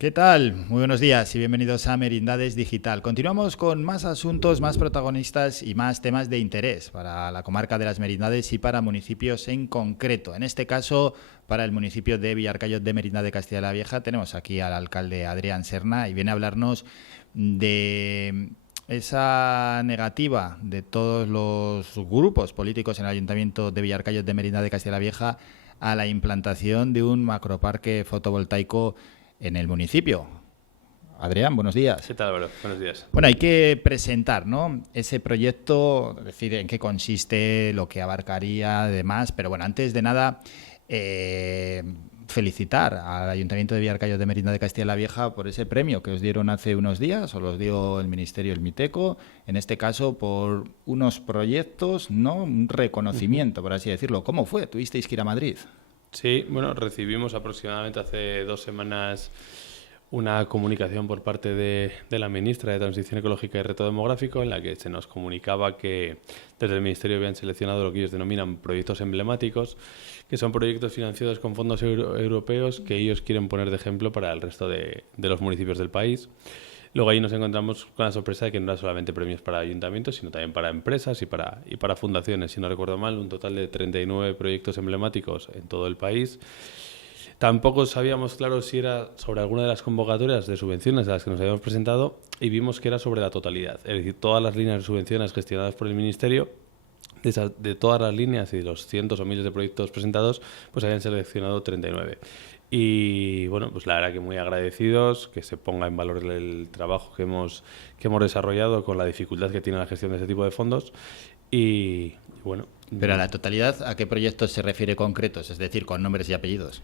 ¿Qué tal? Muy buenos días y bienvenidos a Merindades Digital. Continuamos con más asuntos, más protagonistas y más temas de interés para la comarca de las Merindades y para municipios en concreto. En este caso, para el municipio de Villarcayo de Merindad de Castilla la Vieja, tenemos aquí al alcalde Adrián Serna y viene a hablarnos de esa negativa de todos los grupos políticos en el Ayuntamiento de Villarcayo de Merindad de Castilla la Vieja a la implantación de un macroparque fotovoltaico en el municipio. Adrián, buenos días. ¿Qué tal, Álvaro? Buenos días. Bueno, hay que presentar, ¿no?, ese proyecto, decir en qué consiste, lo que abarcaría, además. Pero bueno, antes de nada, felicitar al Ayuntamiento de Villarcayo de Merindad de Castilla la Vieja por ese premio que os dieron hace unos días, os los dio el Ministerio del Miteco, en este caso por unos proyectos, ¿no?, un reconocimiento, por así decirlo. ¿Cómo fue? ¿Tuvisteis que ir a Madrid? Sí, bueno, recibimos aproximadamente hace 2 semanas una comunicación por parte de la ministra de Transición Ecológica y Reto Demográfico en la que se nos comunicaba que desde el Ministerio habían seleccionado lo que ellos denominan proyectos emblemáticos, que son proyectos financiados con fondos europeos que ellos quieren poner de ejemplo para el resto de los municipios del país. Luego ahí nos encontramos con la sorpresa de que no eran solamente premios para ayuntamientos, sino también para empresas y para fundaciones. Si no recuerdo mal, un total de 39 proyectos emblemáticos en todo el país. Tampoco sabíamos claro si era sobre alguna de las convocatorias de subvenciones a las que nos habíamos presentado y vimos que era sobre la totalidad. Es decir, todas las líneas de subvenciones gestionadas por el Ministerio, de todas las líneas y de los cientos o miles de proyectos presentados, pues habían seleccionado 39. Y bueno, pues la verdad que muy agradecidos, que se ponga en valor el trabajo que hemos desarrollado con la dificultad que tiene la gestión de este tipo de fondos. Y bueno. Pero a la totalidad, ¿a qué proyectos se refiere concretos? Es decir, con nombres y apellidos.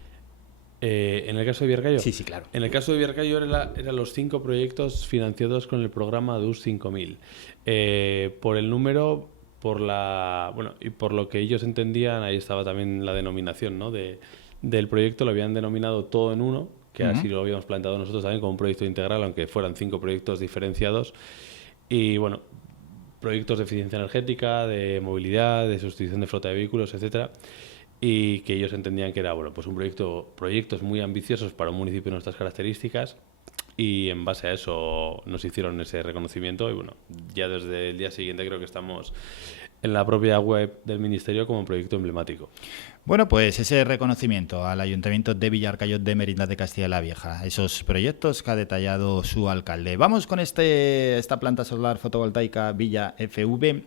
¿En el caso de Villarcayo? Sí, claro. En el caso de Villarcayo eran los 5 proyectos financiados con el programa DUS 5000. Por el número, y por lo que ellos entendían, ahí estaba también la denominación, ¿no?, del proyecto. Lo habían denominado todo en uno, que así lo habíamos planteado nosotros también como un proyecto integral, aunque fueran 5 proyectos diferenciados. Y bueno, proyectos de eficiencia energética, de movilidad, de sustitución de flota de vehículos, etcétera, y que ellos entendían que era pues proyectos muy ambiciosos para un municipio de nuestras características, y en base a eso nos hicieron ese reconocimiento. Y bueno, ya desde el día siguiente creo que estamos en la propia web del Ministerio como proyecto emblemático. Bueno, pues ese reconocimiento al Ayuntamiento de Villarcayo de Merindad de Castilla la Vieja, esos proyectos que ha detallado su alcalde. Vamos con esta planta solar fotovoltaica Villa FV,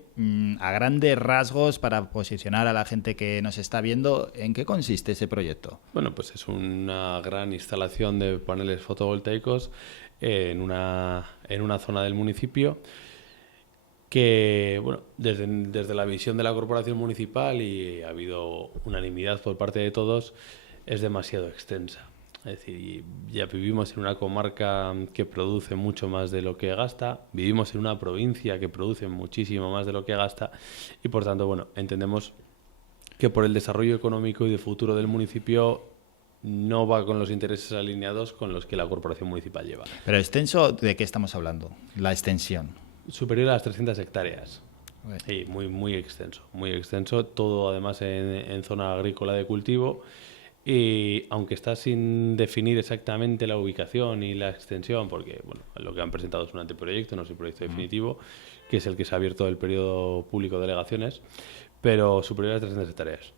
a grandes rasgos, para posicionar a la gente que nos está viendo. ¿En qué consiste ese proyecto? Bueno, pues es una gran instalación de paneles fotovoltaicos en una zona del municipio que, bueno, desde la visión de la corporación municipal, y ha habido unanimidad por parte de todos, es demasiado extensa. Es decir, ya vivimos en una comarca que produce mucho más de lo que gasta, vivimos en una provincia que produce muchísimo más de lo que gasta, y por tanto, bueno, entendemos que por el desarrollo económico y de futuro del municipio no va con los intereses alineados con los que la corporación municipal lleva. Pero extenso, ¿de qué estamos hablando? La extensión. Superior a las 300 hectáreas. Sí, muy extenso, todo además en zona agrícola de cultivo, y aunque está sin definir exactamente la ubicación y la extensión, porque bueno, lo que han presentado es un anteproyecto, no es el proyecto definitivo, que es el que se ha abierto el periodo público de delegaciones, pero superior a 300 hectáreas.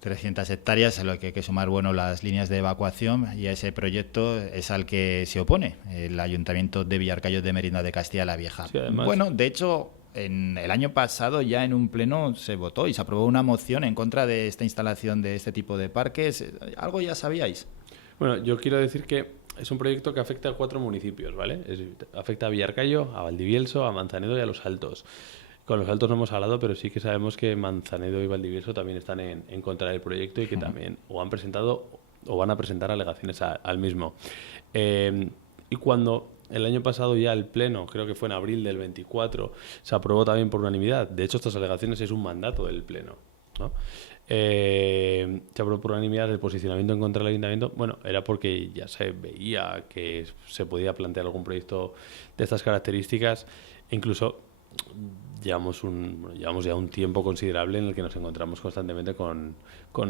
300 hectáreas, a lo que hay que sumar, bueno, las líneas de evacuación, y a ese proyecto es al que se opone el Ayuntamiento de Villarcayo de Merindad de Castilla la Vieja. Sí, además, bueno, de hecho, en el año pasado ya en un pleno se votó y se aprobó una moción en contra de esta instalación de este tipo de parques. ¿Algo ya sabíais? Bueno, yo quiero decir que es un proyecto que afecta a 4 municipios, ¿vale? Afecta a Villarcayo, a Valdivielso, a Manzanedo y a Los Altos. Con Los Altos no hemos hablado, pero sí que sabemos que Manzanedo y Valdivielso también están en contra del proyecto, y que también o han presentado o van a presentar alegaciones al mismo. Y cuando el año pasado ya el Pleno, creo que fue en abril del 24, se aprobó también por unanimidad. De hecho, estas alegaciones es un mandato del Pleno, ¿no? Se aprobó por unanimidad el posicionamiento en contra del Ayuntamiento. Bueno, era porque ya se veía que se podía plantear algún proyecto de estas características. Incluso llevamos ya un tiempo considerable en el que nos encontramos constantemente con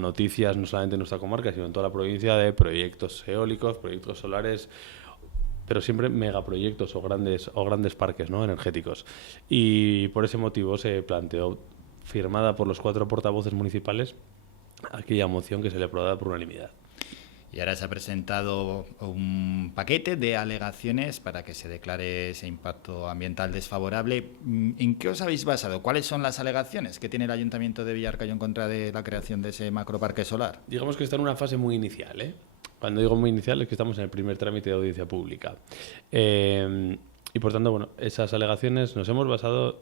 noticias, no solamente en nuestra comarca, sino en toda la provincia, de proyectos eólicos, proyectos solares, pero siempre megaproyectos o grandes parques, ¿no?, energéticos. Y por ese motivo se planteó, firmada por los 4 portavoces municipales, aquella moción que se le aprobaba por unanimidad. Y ahora se ha presentado un paquete de alegaciones para que se declare ese impacto ambiental desfavorable. ¿En qué os habéis basado? ¿Cuáles son las alegaciones que tiene el Ayuntamiento de Villarcayo en contra de la creación de ese macroparque solar? Digamos que está en una fase muy inicial, ¿eh? Cuando digo muy inicial es que estamos en el primer trámite de audiencia pública. Y por tanto, bueno, esas alegaciones nos hemos basado,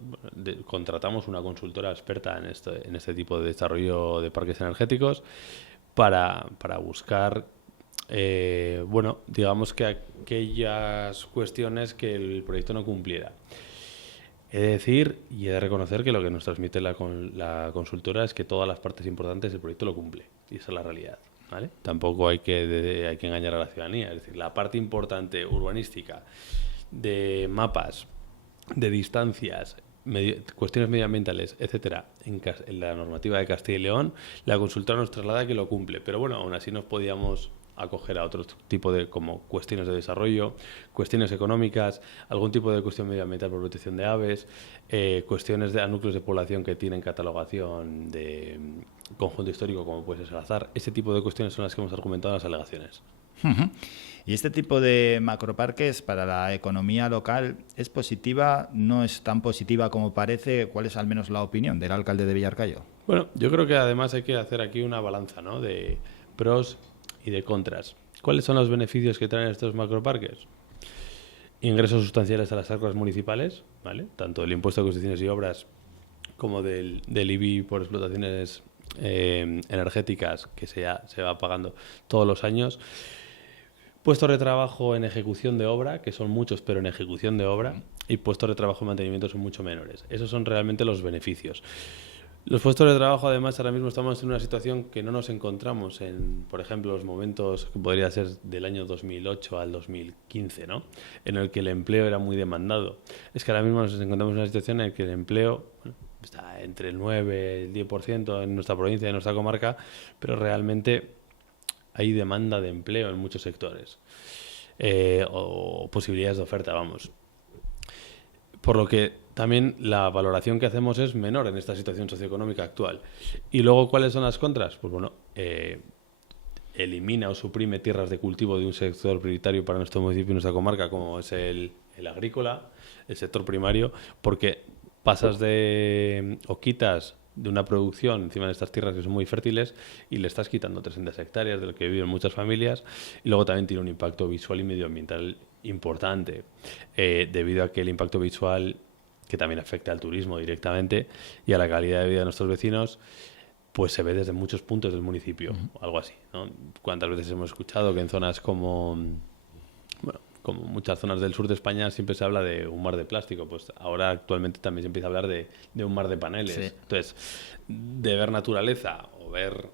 contratamos una consultora experta en este tipo de desarrollo de parques energéticos para buscar, bueno, digamos que aquellas cuestiones que el proyecto no cumpliera. He de decir y he de reconocer que lo que nos transmite la consultora es que todas las partes importantes del proyecto lo cumple, y esa es la realidad, ¿vale? Tampoco hay que engañar a la ciudadanía. Es decir, la parte importante urbanística, de mapas, de distancias, cuestiones medioambientales, etcétera, en la normativa de Castilla y León, la consultora nos traslada que lo cumple. Pero bueno, aún así nos podíamos acoger a otro tipo de, como cuestiones de desarrollo, cuestiones económicas, algún tipo de cuestión medioambiental por protección de aves, cuestiones de núcleos de población que tienen catalogación de conjunto histórico, como puede ser Salazar. Ese tipo de cuestiones son las que hemos argumentado en las alegaciones. ¿Y este tipo de macroparques para la economía local es positiva? ¿No es tan positiva como parece? ¿Cuál es al menos la opinión del alcalde de Villarcayo? Bueno, yo creo que además hay que hacer aquí una balanza, ¿no?, de pros y de contras. ¿Cuáles son los beneficios que traen estos macroparques? Ingresos sustanciales a las arcas municipales, ¿vale?, tanto del impuesto de construcciones y obras como del IBI por explotaciones energéticas, que se va pagando todos los años. Puestos de trabajo en ejecución de obra, que son muchos, pero en ejecución de obra, y puestos de trabajo en mantenimiento son mucho menores. Esos son realmente los beneficios. Los puestos de trabajo, además, ahora mismo estamos en una situación que no nos encontramos en, por ejemplo, los momentos que podría ser del año 2008 al 2015, ¿no?, en el que el empleo era muy demandado. Es que ahora mismo nos encontramos en una situación en la que el empleo, bueno, está entre el 9 y el 10% en nuestra provincia, en nuestra comarca, pero realmente hay demanda de empleo en muchos sectores, o posibilidades de oferta, vamos. Por lo que también la valoración que hacemos es menor en esta situación socioeconómica actual. Y luego, ¿cuáles son las contras? Pues bueno, elimina o suprime tierras de cultivo de un sector prioritario para nuestro municipio y nuestra comarca, como es el agrícola, el sector primario, porque pasas o quitas de una producción encima de estas tierras que son muy fértiles y le estás quitando 300 hectáreas de lo que viven muchas familias, y luego también tiene un impacto visual y medioambiental importante, debido a que el impacto visual, que también afecta al turismo directamente y a la calidad de vida de nuestros vecinos, pues se ve desde muchos puntos del municipio, algo así, ¿no? ¿Cuántas veces hemos escuchado que en zonas como muchas zonas del sur de España siempre se habla de un mar de plástico? Pues ahora actualmente también se empieza a hablar de un mar de paneles. Sí. Entonces, de ver naturaleza o ver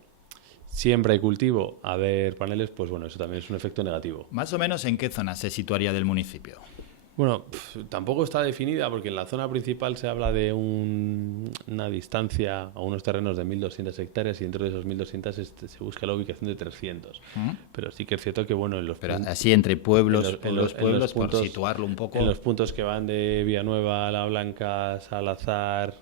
siembra y cultivo a ver paneles, pues bueno, eso también es un efecto negativo. ¿Más o menos en qué zona se situaría del municipio? Bueno, tampoco está definida, porque en la zona principal se habla de una distancia a unos terrenos de 1.200 hectáreas y dentro de esos 1.200 se busca la ubicación de 300. Pero sí que es cierto que, bueno, en los puntos... así entre pueblos, pueblos, por situarlo un poco. En los puntos que van de Villanueva, La Blanca, Salazar,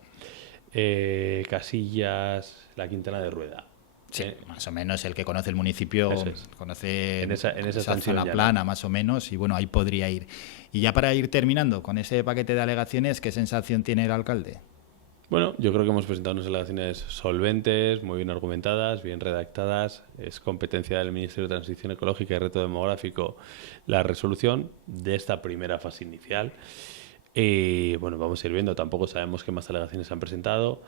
Casillas, la Quintana de Rueda. Sí, más o menos el que conoce el municipio conoce en esa zona plana, más o menos, y bueno, ahí podría ir. Y ya para ir terminando con ese paquete de alegaciones, ¿qué sensación tiene el alcalde? Bueno, yo creo que hemos presentado unas alegaciones solventes, muy bien argumentadas, bien redactadas. Es competencia del Ministerio de Transición Ecológica y Reto Demográfico la resolución de esta primera fase inicial. Y bueno, vamos a ir viendo, tampoco sabemos qué más alegaciones se han presentado.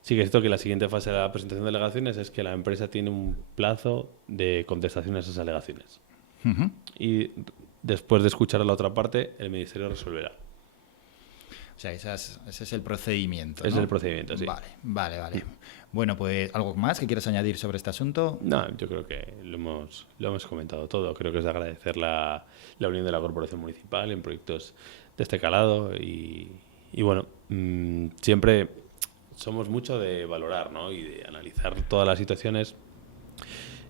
Sí que es cierto que la siguiente fase de la presentación de alegaciones es que la empresa tiene un plazo de contestación a esas alegaciones. Y después de escuchar a la otra parte, el Ministerio resolverá. O sea, ese es el procedimiento, ¿no? Ese es el procedimiento, sí. Vale. Bueno, pues, ¿algo más que quieras añadir sobre este asunto? No, yo creo que lo hemos comentado todo. Creo que es de agradecer la unión de la Corporación Municipal en proyectos de este calado y bueno, siempre somos mucho de valorar, ¿no? Y de analizar todas las situaciones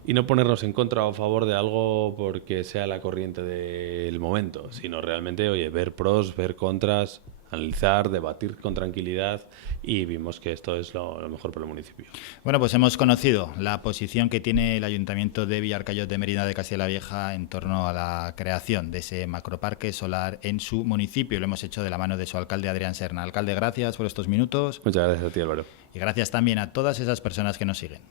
y no ponernos en contra o a favor de algo porque sea la corriente del momento, sino realmente, oye, ver pros, ver contras, analizar, debatir con tranquilidad, y vimos que esto es lo mejor para el municipio. Bueno, pues hemos conocido la posición que tiene el Ayuntamiento de Villarcayo de Merindad de Castilla la Vieja en torno a la creación de ese macroparque solar en su municipio. Lo hemos hecho de la mano de su alcalde, Adrián Serna. Alcalde, gracias por estos minutos. Muchas gracias a ti, Álvaro. Y gracias también a todas esas personas que nos siguen.